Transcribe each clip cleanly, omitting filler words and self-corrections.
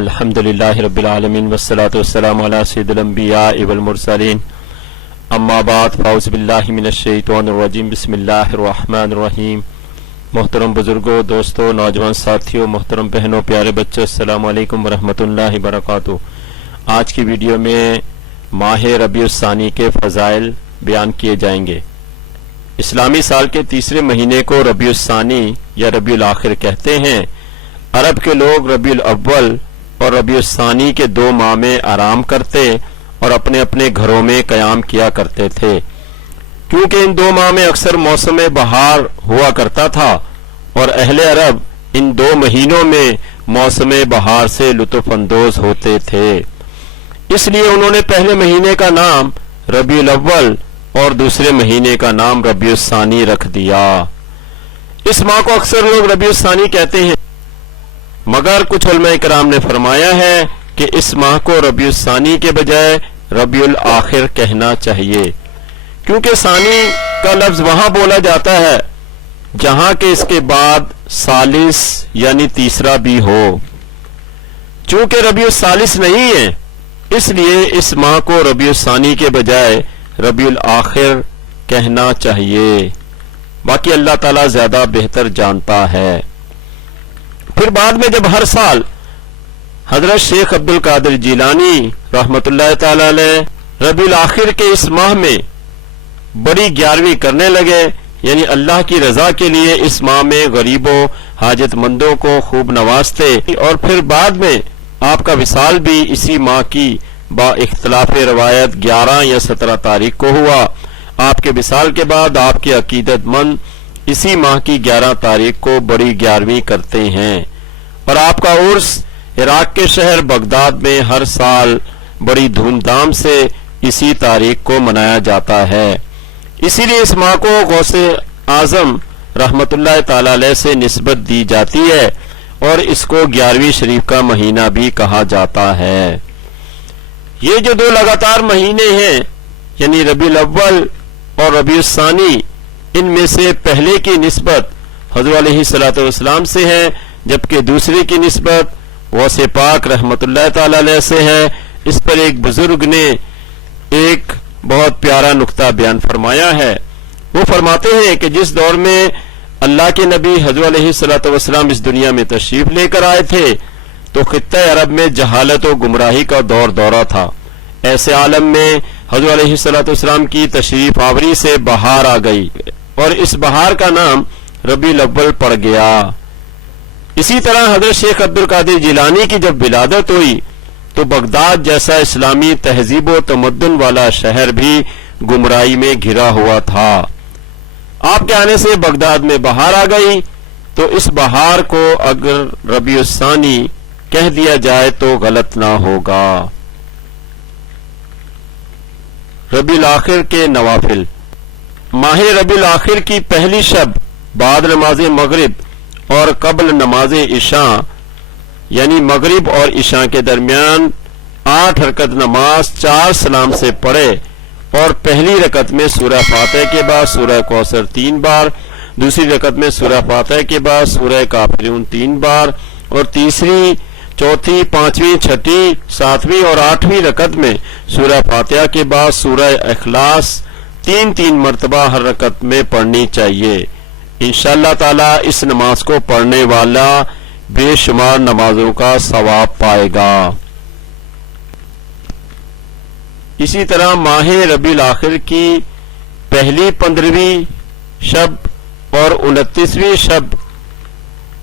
अल्हम्दुलिल्लाह रब्बिल आलमीन वस्सलातु वस्सलामु अला सय्यिदिल अंबिया'i वल मुरसलीन अम्मा बाद फ़अऊज़ु बिल्लाहि मिनश शैतानिर रजीम बिस्मिल्लाहिर रहमानिर रहीम। मोहतरम बुजुर्गों, दोस्तों, नौजवान साथियों, मोहतरम बहनों, प्यारे बच्चों, अस्सलाम-u-aliakum व रहमतुल्लाहि व बरकातुहू। आज की वीडियो में माह रबीउ सानी के फजाइल बयान किए जाएंगे। इस्लामी साल के तीसरे महीने को रबीउ सानी या रबीउल आखिर कहते हैं। अरब के लोग रबीउल अव्वल और रबीउ सानी के 2 माह में आराम करते और अपने अपने घरों में क़याम किया करते थे, क्योंकि इन 2 माह में अक्सर मौसम बहार हुआ करता था और अहले अरब इन 2 महीनों में मौसम बहार से लुत्फ अंदोज होते थे। इसलिए उन्होंने पहले महीने का नाम रबीउल अव्वल और दूसरे महीने का नाम रबीउ सानी रख दिया। इस माह को अक्सर लोग रबीउ सानी कहते हैं, मगर कुछ उलमा इकराम ने फरमाया है कि इस माह को रबीउ सानी के बजाय रबीउल आखिर कहना चाहिए, क्योंकि सानी का लफ्ज वहां बोला जाता है जहां के इसके बाद सालिस यानी तीसरा भी हो। चूंकि रबीउ सालिस नहीं है, इसलिए इस माह को रबीउ सानी के बजाय रबीउल आखिर कहना चाहिए। बाकी अल्लाह ताला ज्यादा बेहतर जानता है। फिर बाद में जब हर साल हजरत शेख अब्दुल कादिर जिलानी रहमतुल्लाह ताला अलैह रबीउल आखिर के इस माह में बड़ी 11वीं करने लगे, यानी अल्लाह की रजा के लिए इस माह में गरीबों हाजतमंदों को खूब नवाजते। और फिर बाद में आपका विसाल भी इसी माह की बा इख्तिलाफ रवायत 11 या 17 तारीख को हुआ। आपके विसाल के बाद आपके अकीदतमंद इसी माह की 11 तारीख को बड़ी 11वीं करते हैं। और आपका उर्स इराक के शहर बगदाद में हर साल बड़ी धूमधाम से इसी तारीख को मनाया जाता है। इसीलिए इस माह को गौसे आजम रहमतुल्लाह ताला अलैह से निस्बत दी जाती है और इसको 11वीं शरीफ का महीना भी कहा जाता है। ये जो 2 लगातार महीने हैं, यानी रबीउल अव्वल और रबीउल सानी, इनमें से पहले की निस्बत हज़रत अलैहिस्सलातु वस्सलाम से है, जबकि दूसरे की निस्बत गौसे पाक रहमतुल्लाह ताला अलैह से है। इस पर एक बुजुर्ग ने एक बहुत प्यारा नुक्ता बयान फरमाया है। वो फरमाते हैं कि जिस दौर में अल्लाह के नबी हज़रत अलैहिस्सलातु वस्सलाम इस दुनिया में तशरीफ लेकर आए थे, तो खित्ता अरब में जहालत और गुमराही का दौरा था। ऐसे आलम में हज़रत अलैहिस्सलातु वस्सलाम की तशरीफ आवरी से बहार आ गई और इस बहार का नाम रबीउल अव्वल पड़ गया। इसी तरह हजरत शेख अब्दुल कादिर जिलानी की जब विलादत हुई तो बगदाद जैसा इस्लामी तहजीब व तमद्दुन वाला शहर भी गुमराही में घिरा हुआ था। आपके आने से बगदाद में बहार आ गई, तो इस बहार को अगर रबीउ सानी कह दिया जाए तो गलत ना होगा। रबीउल आखिर के नवाफिल। माह रबीउल आखिर की पहली शब बाद नमाज मगरिब और कबल नमाज इशा, यानी मगरिब और इशा के दरमियान 8 रकत नमाज 4 सलाम से पढ़े और पहली रकत में सूरह फातिहा के बाद सूरह कौसर 3 बार, दूसरी रकत में सूरह फातिहा के बाद सूरह काफिरून 3 बार और तीसरी, चौथी, 5वीं, 6ठी, 7वीं और 8वीं रकत में सूरह फातिहा के बाद सूरह इखलास 3-3 मरतबा हर रकत में पढ़नी चाहिए। इंशाअल्लाह ताला इस नमाज को पढ़ने वाला बेशुमार नमाजों का सवाब पाएगा। इसी तरह माह रबीउल आखिर की पहली 15वीं शब और 29वीं शब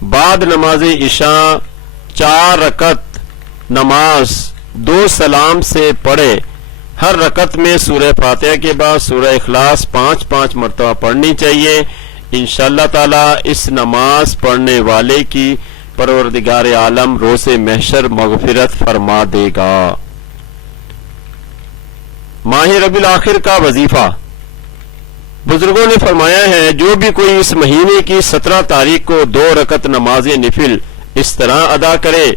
बाद नमाज इशा 4 रकत नमाज 2 सलाम से पढ़े, हर रकत में सूरह फातिहा के बाद सूरह इखलास 5-5 मरतबा पढ़नी चाहिए। इंशाअल्लाह ताला इस नमाज पढ़ने वाले की परवरदिगार आलम रोज़े महशर मगफिरत फरमा देगा। माह रबीउल आखिर का वजीफा। बुजुर्गों ने फरमाया है, जो भी कोई इस महीने की 17 तारीख को 2 रकत नमाज निफिल इस तरह अदा करे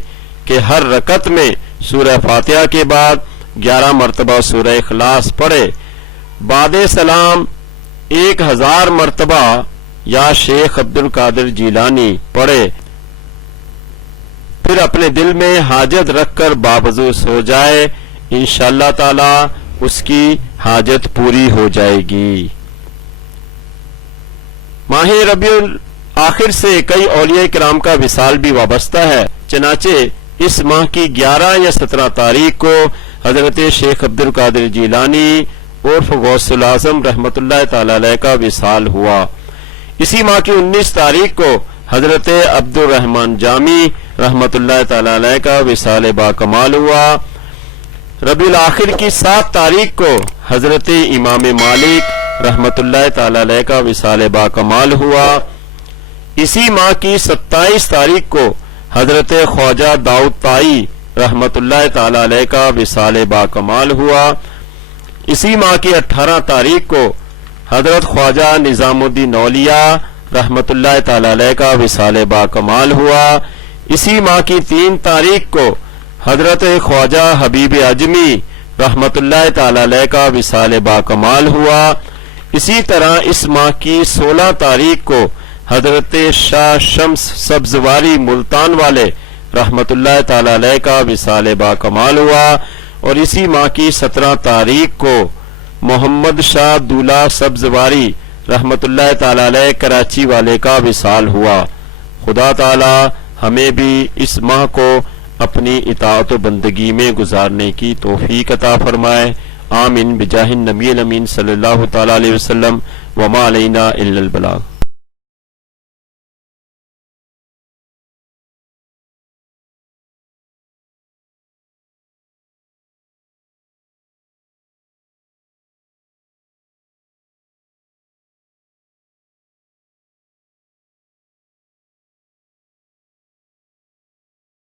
कि हर रकत में सूरह फातिहा के बाद 11 मरतबा सूरह इखलास पढ़े, बादे सलाम 1000 मरतबा या शेख अब्दुल कादिर जिलानी पढ़े, پھر اپنے دل میں حاجت رکھ کر باوضو سو جائے، انشاءاللہ تعالی اس کی حاجت پوری ہو جائے گی۔ ماہ ربیul آخر سے کئی اولیاء کرام کا وصال بھی وابستہ ہے، چنانچہ اس ماہ کی 11 یا 17 تاریخ کو حضرت شیخ عبد القادر جیلانی عرف غوث الاعظم رحمۃ اللہ تعالی علیہ کا وصال ہوا۔ اسی ماہ کی 19 تاریخ کو حضرت عبد الرحمن جامی رحمۃ اللہ تعالی علیہ کا وصال با کمال ہوا۔ ربیul آخر کی 7 تاریخ کو حضرت امام مالک رحمۃ اللہ تعالی علیہ کا وصال با کمال ہوا۔ اسی ماہ کی 27 تاریخ کو حضرت خواجہ داؤد طائی رحمۃ اللہ تعالی علیہ کا وصال با کمال ہوا۔ اسی ماہ کی 18 تاریخ کو حضرت خواجہ نظام الدین اولیاء رحمۃ اللہ تعالی علیہ کا وصال با کمال ہوا۔ اسی ماہ کی 3 تاریخ کو حضرت خواجہ حبیب اجمی رحمۃ اللہ تعالی علیہ کا وصال با کمال ہوا۔ اسی طرح اس ماہ کی 16 تاریخ کو حضرت شاہ شمس سبزواری ملتان والے رحمۃ اللہ تعالی علیہ کا وصال با کمال ہوا، اور اسی ماہ کی 17 تاریخ کو محمد شاہ دولہ سبزواری رحمۃ اللہ تعالی علیہ کراچی والے کا وصال ہوا۔ خدا تعالی ہمیں بھی اس ماہ کو اپنی اطاعت و بندگی میں گزارنے کی توفیق عطا فرمائے، آمین بجاہ النبی الامین صلی اللہ تعالی علیہ وسلم، وما علینا الا البلاغ۔